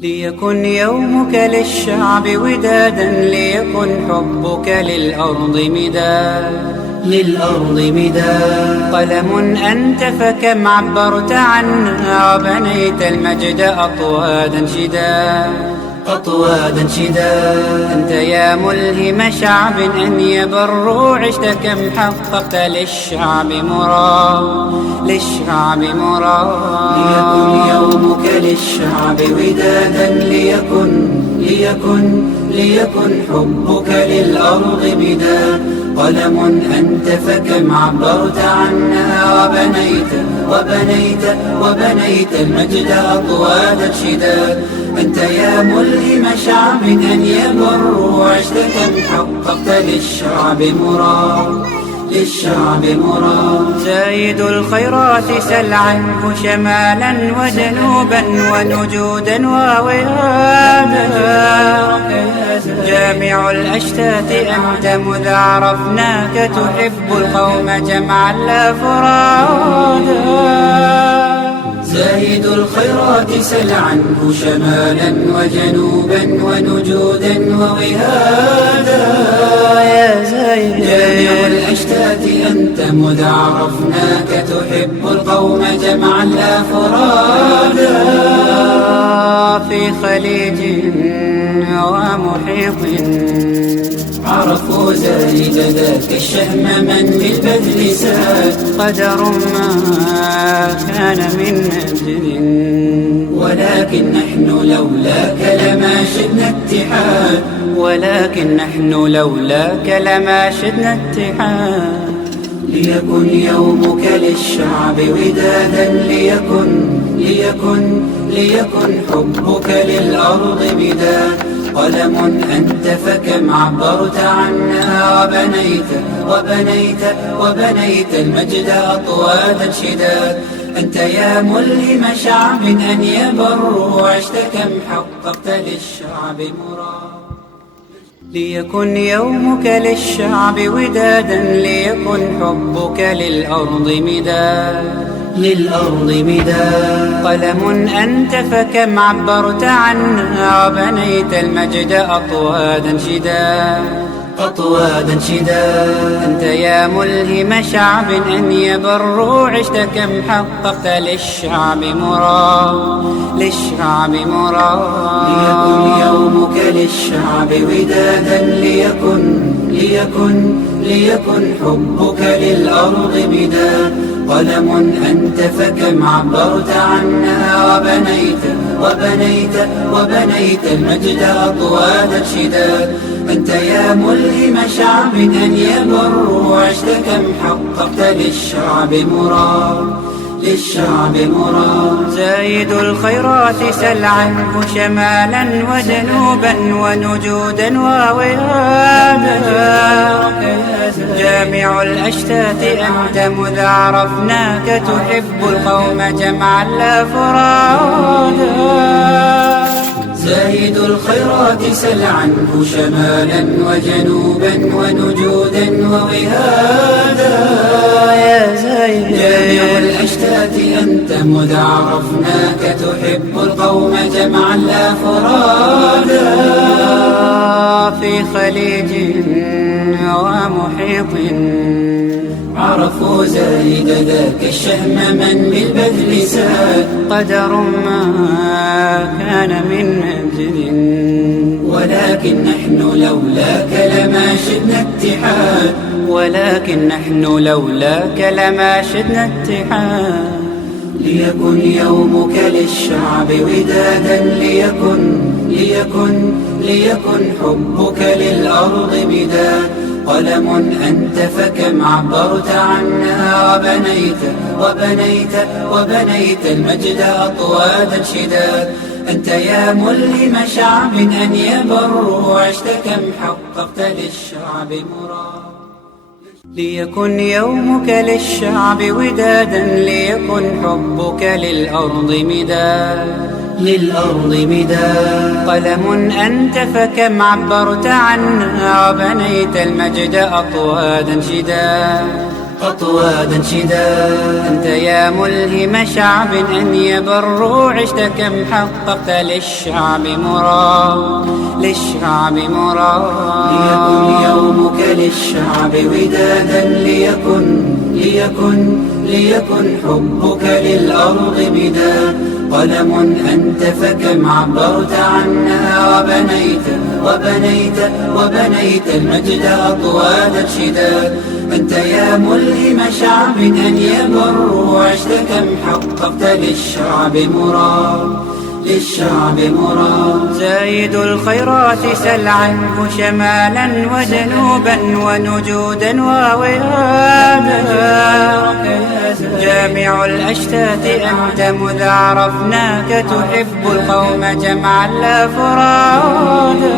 ليكن يومك للشعب ودادا، ليكن حبك للأرض مداد. قلم أنت فكم عبرت عنا، وبنيت المجد أطوادا شداد. أنت يا ملهم شعب أن يبروا، عشت كم حققت للشعب مراد. ليكن يومك للشعب ودادا، ليكن حبك للأرض مداد. قلم أنت فكم عبرت عنا، وبنيت المجد أطوادا شداد. أنت يا ملهم شعب أن يبروا، عشت كم حققت للشعب مراد. زايد الخيرات سل عنه شمالا وجنوبا ونجودا ووهادا. جامع الأشتات أنت مذ عرفناك، تحب القوم جمعا لا فرادا. زايد الخيرات سل عنه شمالا وجنوبا ونجودا ووهادا. يا زايد جامع الأشتات أنت مذ عرفناك، تحب القوم جمعا لا فرادا. في خليج ومحيط عرفوا زايد ذاك الشهم من بالبذل ساد. قدر ما كان من أجل، ولكن نحن لولاك لما شدنا اتحاد. ليكن يومك للشعب ودادا، ليكن حبك للأرض مداد. قلم أنت فكم عبرت عنا، وبنيت المجد أطوادا شداد. أنت يا ملهم شعب أن يبروا، عشت كم حققت للشعب مراد. ليكن يومك للشعب ودادا، ليكن حبك للأرض مداد. قلم أنت فكم عبرت عنا، وبنيت المجد أطوادا شداد. أنت يا ملهم شعب أن يبروا، عشت كم حققت للشعب مراد. ليكن يومك للشعب ودادا، ليكن حبك للأرض مداد. قلم أنت فكم عبرت عنا، وبنيت المجد أطوادا شداد. أنت يا ملهم شعب أن يبروا، عشت كم حققت للشعب مراد. زايد الخيرات سل عنه شمالا وجنوبا ونجودا ووهادا. جامع الأشتات أنت مذ عرفناك، تحب القوم جمعا لا فرادا. زايد الخيرات سل عنه شمالا وجنوبا ونجودا ووهادا. يا زايد جامع الأشتات أنت مذ عرفناك، تحب القوم جمعا لا فرادا. في خليج ومحيط عرفوا زايد ذاك الشهم من بالبذل ساد. قدر ما كان من أجل، ولكن نحن لولاك لما شدنا اتحاد. ليكن يومك للشعب ودادا، ليكن حبك للأرض مداد. قلم أنت فكم عبرت عنا، وبنيت المجد أطوادا شداد. أنت يا ملهم شعب أن يبروا، عشت كم حققت للشعب مراد. ليكن يومك للشعب ودادا، ليكن حبك للأرض مداد. قلم أنت فكم عبرت عنا، وبنيت المجد أطوادا شداد. أطوادا شداد. أنت يا ملهم شعب أن يبروا، عشت كم حققت للشعب ليكن يومك للشعب ودادا، ليكن حبك للأرض بداد. قلم أنت فكم عبرت عنها، وبنيت المجد أطوادا شداد. أنت يا ملهم شعب أن يبروا، عشت كم حققت للشعب مراد. زايد الخيرات سل عنه شمالا وجنوبا ونجودا ووئادا. جامع الأشتات أنت مذ عرفناك، تحب القوم جمعا لا فرادا.